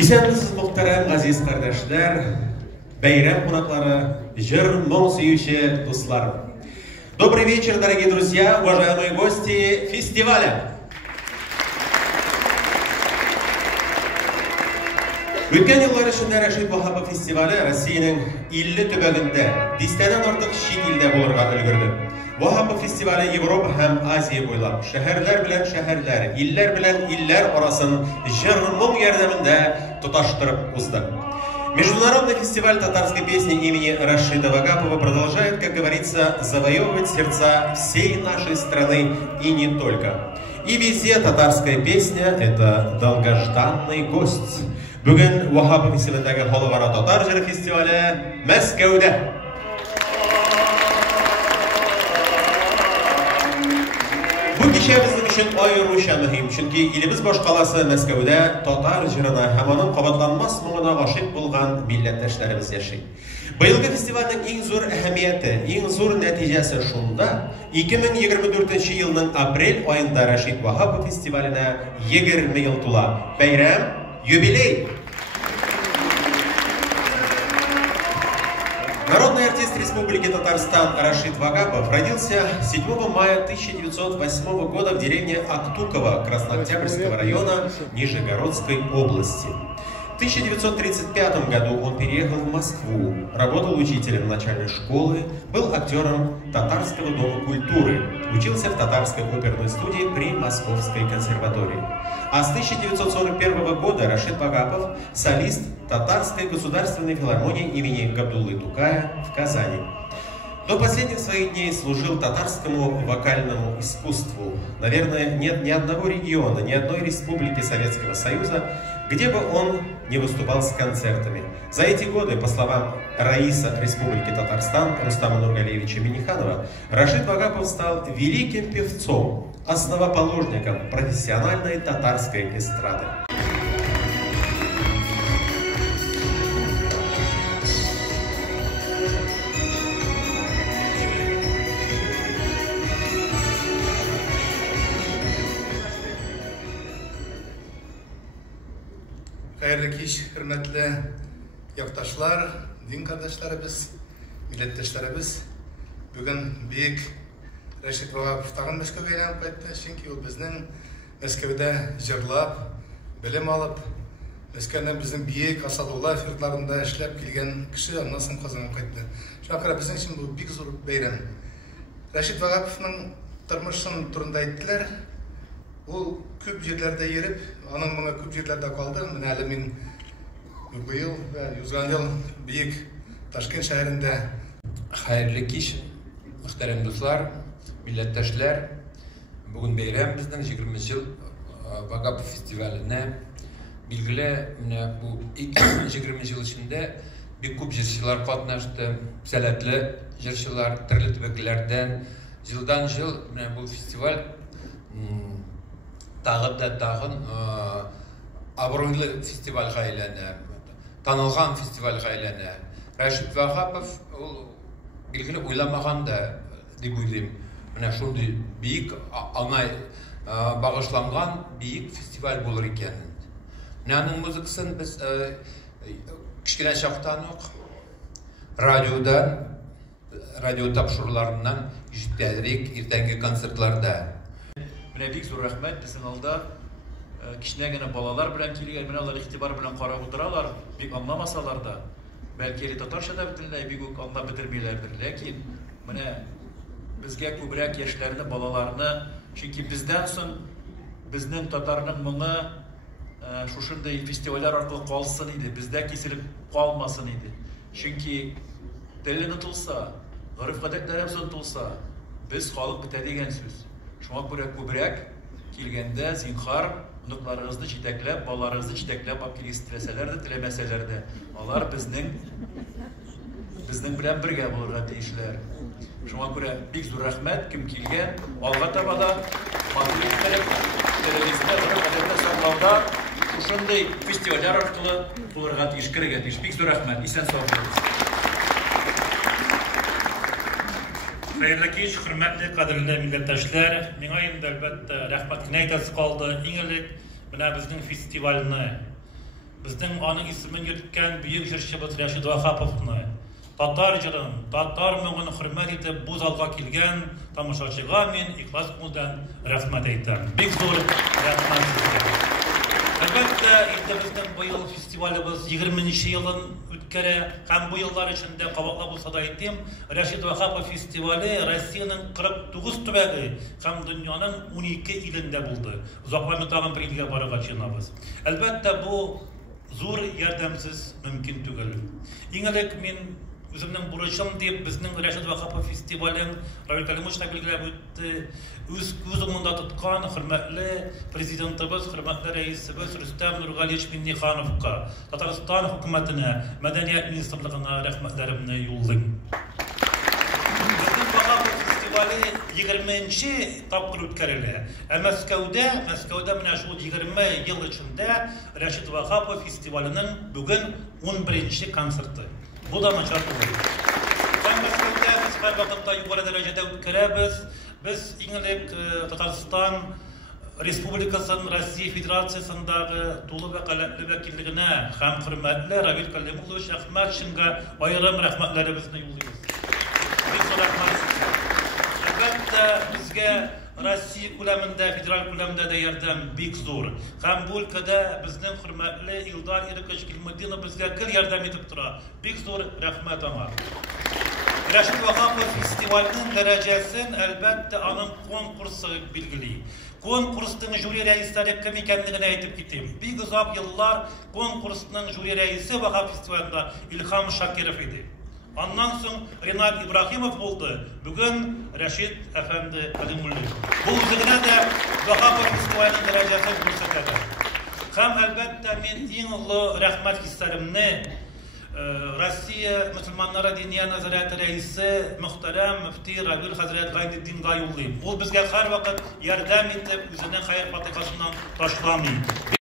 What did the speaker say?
Исәнмесез muhterem газиз kardeşler, бәйрәм кунаклары, җыр моң сөюче дуслар. Добрый вечер, дорогие друзья, уважаемые гости фестиваля. Өткен еллар ішінде Рашид Вахапов фестивалі Россияның 50 төбәгендә, 10-тән артык чит илдә булырга өлгерде. Вахапов фестивалі Европа һәм Азия буйлап, шәһәрләр белән шәһәрләр, илләр белән илләр арасын җыр моң ярдәмендә тоташтырып узды. Международный фестиваль татарской песни имени Рашида Вагапова продолжает, как говорится, завоевывать сердца всей нашей страны и не только. И везде татарская песня – это долгожданный гость. Бүгін Вахапов фестиваліндегі халықара татар жыры фестивалі Мәскәүдә. Бу кичә безнең өчен аеруча мөһим, чөнки илебез башкаласы Мәскәүдә татар җырына һәм аның кабатланмас моңына гашыйк булган милләттәшләребез яши. Быелгы фестивальнең иң зур әһәмияте, иң зур нәтиҗәсе шунда, 2024 елның апрель аенда Рашид Вахапов фестиваленә 20 ел тула. Бәйрәм, юбилей! Народный артист Республики Татарстан Рашид Вагапов родился 7 мая 1908 года в деревне Актуково Краснооктябрьского района Нижегородской области. В 1935 году он переехал в Москву, работал учителем начальной школы, был актером Татарского дома культуры, учился в Татарской оперной студии при Московской консерватории. А с 1941 года Рашид Вагапов – солист Татарской государственной филармонии имени Габдуллы Тукая в Казани. До последних своих дней служил татарскому вокальному искусству. Наверное, нет ни одного региона, ни одной республики Советского Союза, где бы он не выступал с концертами. За эти годы, по словам Раиса Республики Татарстан Рустама Нургалиевича Миниханова, Рашид Вагапов стал великим певцом, основоположником профессиональной татарской эстрады. Hayırlı kış, hürmetli yurttaşlar, din kardeşlerimiz, milletteşlerimiz. Bugün büyük Rashid Vagapov tağın Moskva'ya gelip kayıttı. Çünkü o bizden Moskva'da jırlap, bilim alıp, Moskva'nın bizim büyük Asadullah firtlarında işlep gelgen kişi anlasın kazanıp kayıttı. Şu an bizim için bu büyük zor bayram. Rashid Vagapov'un tırmışının turunda ettiler. O köp yerlerde yerip, anın bana köp yerlerde kaldı. Mənim bu yıl ve 100 yıl büyük Taşkent şehrinde. Hayırlı kiş, muhterem dostlar, milletteşler. Bugün beyram bizden 20 yıl Vagapov festivaline bilgili bu 20 yıl içinde bir köp jırçılar katnaştı. Selatlı jırçılar, türlü tübeklerden yıldan yıl bu festival tağın abroylu festival gaylana, tanılgan festival gaylana. Rashid Vagapov bilgili oylamagan da deb oylayım. Mana şunday büyük аңай bağışlangan büyük festival bulur eken. Mening muzikaсын biz kichkina chaqdan radio tapşırılarından eshitdik ertangi konsertlarda. Bik zor rahmet bizim alda kişine gene balalar bilen kiliger men alар ihtibar bilen qarab oturalar bik anlamasalar da belki Tatarçada bitirler bik anlab bitirmeylerdir. Lakin mene bizge köbürek yaşlarını balalarını çünkü bizden soň bizning tatarning moңы şuşunday festivaller arkalı kalsın idi. Bizde kesilip kalmasın idi. Çünkü dili unutulsa, garip adetlerimiz unutulsa biz halk bite degen söz. Şuna köbürek kilgende zinhar unutlarınızı çiteklep, balalarınızı çiteklep apkili isteseler de tilemeseler de. Onlar bizning bilen birge bulurga deyişler. Şuna göre bik zor rahmet kim kilgen alga tabada maddi talep televizyon adetler saklauda şunday festivaller arkalı bulurga deyiş kirge deyiş. Bik zor rahmet. İsen sağ olun. Hayırlı kış, hürmetli, kadirli milletteşler. Mena endi albatta rahmat aytası kaldı. Eng ilk mana bizning festivalni Біздің аның исемен йөрткән бөек җырчыбыз Рәшит Вахаповны, татар җырын, татар моңын хөрмәт итеп бу залга килгән тамашачыга мин ихлас күңелдән рәхмәт әйтәм. Бик зур рәхмәт сезгә. Әлбәттә, инде безнең быел фестивалебыз 20-нче елын үткәрә, һәм бу еллар эчендә кабатлап булса да әйтим, Рәшит Вахапов фестивале Россиянең 49 төбәге һәм дөньяның 12 илендә булды. Узакламый тагын бер илгә барырга җыенабыз. Әлбәттә, бу зур ярдәмсез мөмкин түгел. Иң элек мин үземнең бурычым дип безнең Рәшит Вахапов фестивален Равил Кәлимовичка билгеләп үтте. Үз күз уңында тоткан хөрмәтле президентыбыз, хөрмәтле рәисебез Рөстәм Нургалиевич Миңнехановка, Татарстан хөкүмәтенә, Мәдәният министрлыгына рәхмәтләремне юллыйм. Безнең Вахапов фестивале 20-нче тапкыр үткәрелә. Ә Мәскәүдә менә шул 20 ел эчендә Рәшит Вахапов фестиваленең бүген 11-нче концерты. Bu da начар түгел. Һәм Мәскәүдә без һәр вакытта югары дәрәҗәдә үткәрәбез. Без иң элек Татарстан Республикасын Россия Федерациясындагы тулы вәкаләтле вәкиллегенә һәм хөрмәтле Равил Кәлимович Әхмәтшинга аерым рәхмәтләребезне юллыйбыз. Бик зур рәхмәт. Әлбәттә, безгә Россия күләмендә, федераль күләмдә дә ярдәм бик зур. Һәм бу өлкәдә безнең хөрмәтле Илдар Иркыч Гыйльметдинов безгә гел ярдәм итеп тора. Бик зур рәхмәт аңа. Рәшит Вахапов фестивальнең дәрәҗәсен әлбәттә аның конкурсы билгели. Конкурсның жюри рәисләре кем икәнлеген әйтеп китим. Бик озак еллар конкурсның жюри рәисе Вахап фестивалендә Илһам Шакиров иде. Аннан соң Ринат Ибрахимов булды. Бүген Рәшит әфәнде Кәлимуллин. Бу үзенә дә Вахапов фестиваленең дәрәҗәсен күрсәтә. Һәм әлбәттә мин иң олы рәхмәт хисләремне Россия мөселманнары диния назарәте рәисе мөхтәрәм мөфти Равил хәзрәт Гайнетдинга юллыйм. Ул безгә һәр вакыт ярдәм итеп, үзенең хәйр фатихасыннан ташламый.